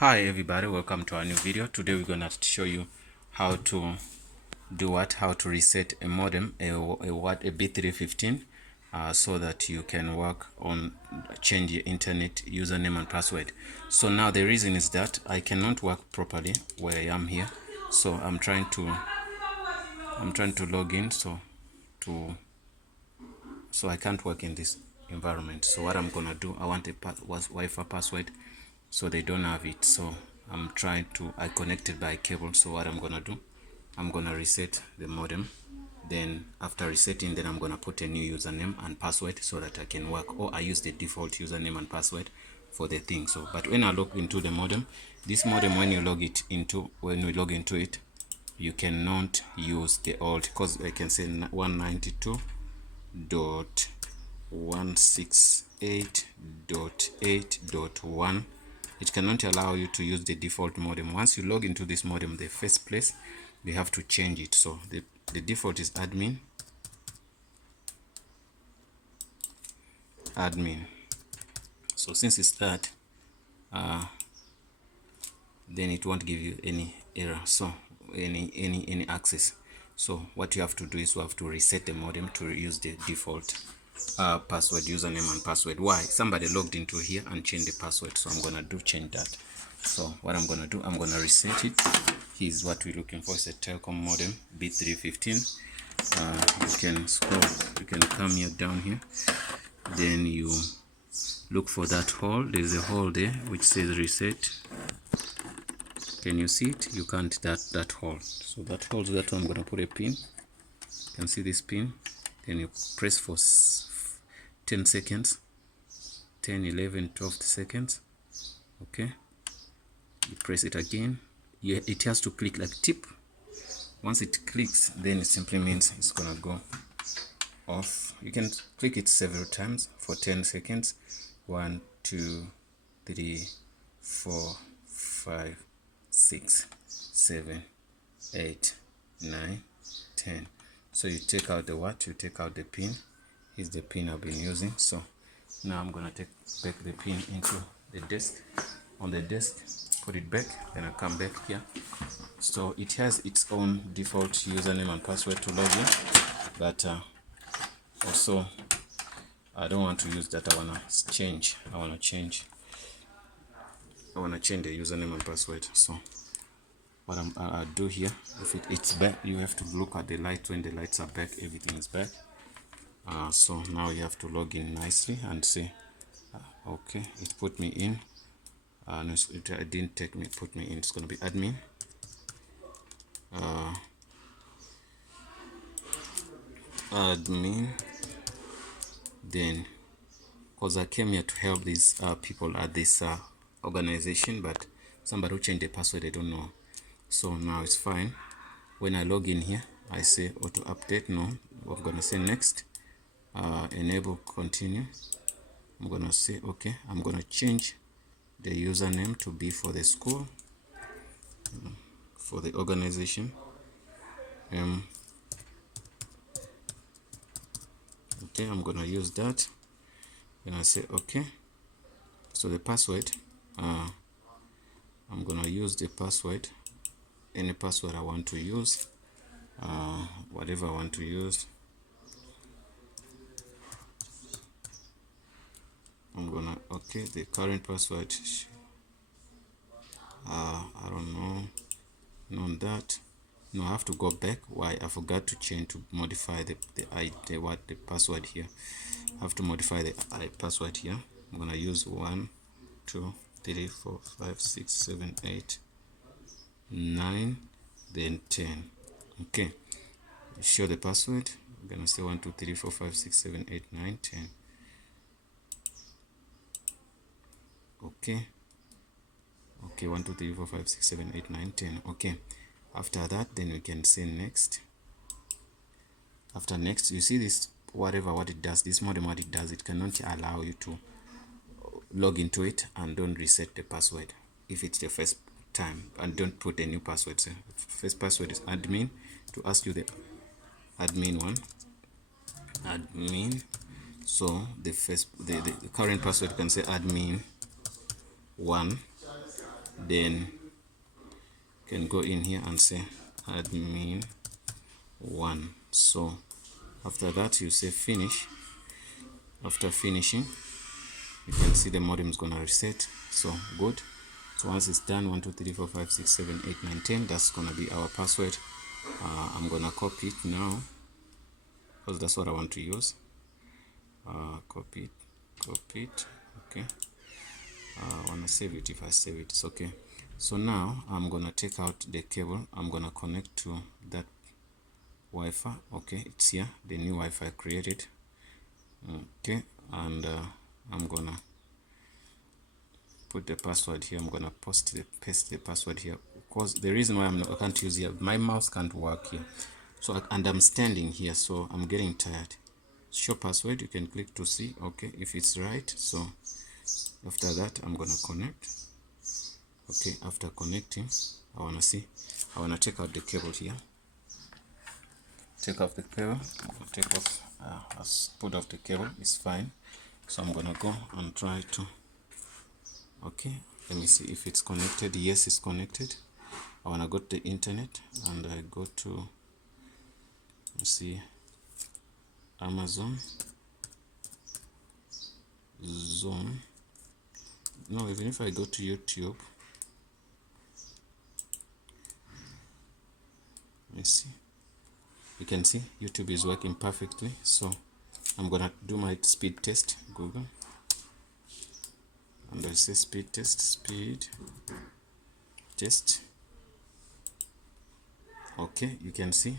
Hi everybody, welcome to our new video. Today we're gonna show you how to how to reset a modem, a B315, so that you can work on change your internet username and password. So now the reason is that I cannot work properly where I am here, so I'm trying to log in, so I can't work in this environment. So what I'm gonna do, I want a Wi-Fi password, so they don't have it. So I connected by cable. So what I'm gonna do, I'm gonna reset the modem. Then after resetting, then I'm gonna put a new username and password so that I can work, or I use the default username and password for the thing. So but when I log into the modem, this modem, when you log into it, you cannot use the old, because I can say 192.168.8.1. It cannot allow you to use the default modem. Once you log into this modem, the first place you have to change it. So the default is admin. So since it's that, then it won't give you any error, so any access. So what you have to do is you have to reset the modem to use the default password, username and password. Why? Somebody logged into here and changed the password, so I'm gonna change that. So what I'm gonna do, I'm gonna reset it. Here's what we're looking for. It's a telecom modem B315. You can scroll, you can come here, down here, then you look for that hole. There's a hole there which says reset. Can you see it? You can't, that hole. So that hole, that one, I'm gonna put a pin. You can see this pin. Then you press for 10 seconds, 10, 11, 12 seconds. Okay, you press it again. It has to click like tip. Once it clicks, then it simply means it's gonna go off. You can click it several times for 10 seconds. 1, 2, 3, 4, 5, 6, 7, 8, 9, 10. So you take out the you take out the pin. Here's the pin I've been using. So now I'm gonna take back the pin into the desk. On the desk, put it back, then I come back here. So it has its own default username and password to log in, but also I don't want to use that. I wanna change the username and password. So what I'll do here, if it's back, you have to look at the light. When the lights are back, everything is back. So now you have to log in nicely and see. Okay, it put me in. No, it didn't put me in. It's gonna be admin. Admin. Then, because I came here to help these people at this organization, but somebody who changed the password, I don't know. So now it's fine. When I log in here, I say auto update. No, I'm gonna say next. Enable continue. I'm gonna say okay. I'm gonna change the username to be for the school, for the organization. Okay, I'm gonna use that. Then I say okay. So the password, I'm gonna use the password, any password I want to use, whatever I want to use. I'm gonna okay, the current password, I don't know, not that. No, I have to go back. Why? I forgot to change, to modify the password here. I have to modify the password here. I'm gonna use 1, 2, 3, 4, 5, 6, 7, 8, 9, then 10. Okay, show the password. I'm gonna say 1, 2, 3, 4, 5, 6, 7, 8, 9, 10. Okay, 1, 2, 3, 4, 5, 6, 7, 8, 9, 10. Okay, after that, then we can say next. After next, you see this, what it does, this modem, what it does, it cannot allow you to log into it and don't reset the password if it's the first time, and don't put a new password. So first password is admin. To ask you the admin one, admin. So the current password, you can say admin 1. then you can go in here and say admin 1. So after that you say finish. After finishing, you can see the modem is gonna reset. So good. So once it's done, 1 2 3 4 5 6 7 8 9 10, that's gonna be our password. I'm gonna copy it now because that's what I want to use. Copy it. Okay. I wanna save it. If I save it, it's okay. So now I'm gonna take out the cable. I'm gonna connect to that Wi-Fi. Okay, it's here, the new Wi-Fi created. Okay, and I'm gonna put the password here. I'm gonna paste the password here, because the reason why I can't use here, my mouse can't work here. So and I'm standing here, so I'm getting tired. Show password, you can click to see. Okay, if it's right. So after that I'm gonna connect. Okay, after connecting, I wanna take out the cable here. Take off the cable. Take off. Put off the cable. It's fine. So I'm gonna go and try to. Okay, let me see if it's connected. Yes, it's connected. I wanna go to the internet and I go to, let's see, Amazon Zone. No, even if I go to YouTube, let's see. You can see YouTube is working perfectly. So I'm gonna do my speed test. Google, and I say speed test. Okay, you can see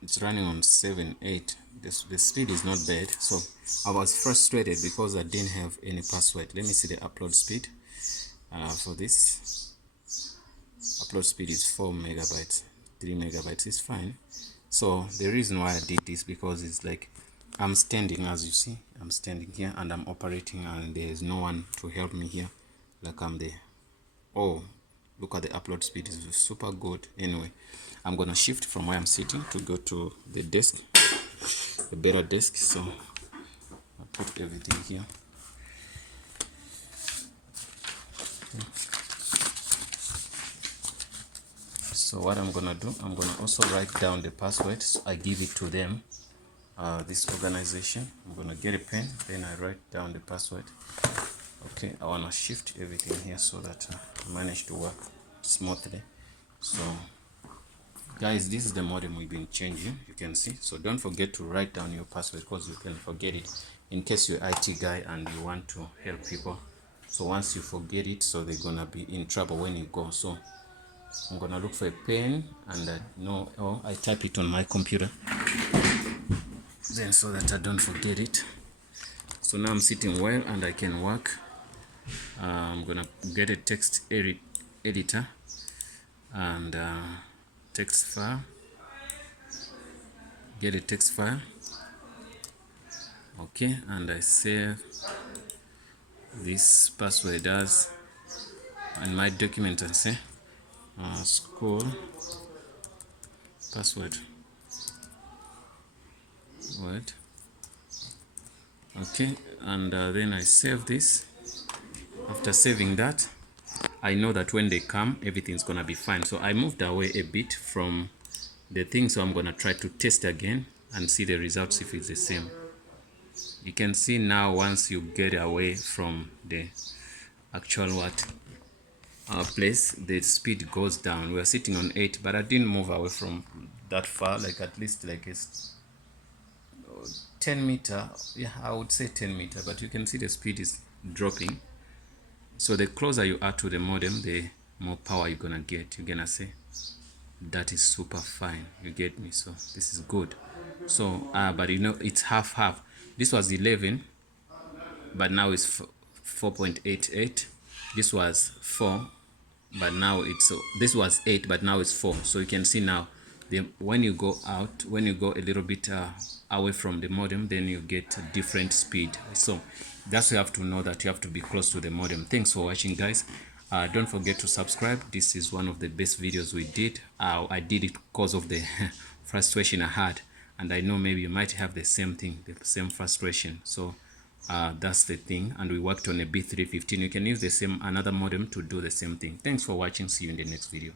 it's running on 7.8. The speed is not bad. So I was frustrated because I didn't have any password. Let me see the upload speed. For this, upload speed is 4 megabytes. 3 megabytes is fine. So the reason why I did this, because it's like I'm standing, as you see, I'm standing here and I'm operating, and there's no one to help me here, like I'm there. Oh, look at the upload speed, is super good. Anyway, I'm gonna shift from where I'm sitting to go to the desk, a better desk. So I put everything here. So what I'm gonna do, I'm gonna also write down the password. So I give it to them, this organization. I'm gonna get a pen, then I write down the password. Okay, I wanna shift everything here so that I manage to work smoothly. So guys, this is the modem we've been changing, you can see. So don't forget to write down your password, because you can forget it in case you're IT guy and you want to help people. So once you forget it, so they're gonna be in trouble when you go. So I'm gonna look for a pen, and I type it on my computer, then so that I don't forget it. So now I'm sitting well and I can work. I'm gonna get a text editor and text file. Get a text file. Okay, and I save this password as in my document and say school password word. Okay, and then I save this. After saving that, I know that when they come, everything's gonna be fine. So I moved away a bit from the thing, so I'm gonna try to test again and see the results if it's the same. You can see now, once you get away from the actual place, the speed goes down. We're sitting on 8, but I didn't move away from that far, like at least like it's 10 meter. Yeah, I would say 10 meter, but you can see the speed is dropping. So the closer you are to the modem, the more power you're gonna get. You're gonna say that is super fine, you get me? So this is good. So but you know, it's half. This was 11, but now it's 4.88. This was 4, but now it's this was 8, but now it's 4. So you can see now, when you go a little bit away from the modem, then you get a different speed. So that's, you have to know that you have to be close to the modem. Thanks for watching, guys. Don't forget to subscribe. This is one of the best videos we did. I did it because of the frustration I had, and I know maybe you might have the same thing, the same frustration. So That's the thing, and we worked on a B315. You can use the same another modem to do the same thing. Thanks for watching. See you in the next video.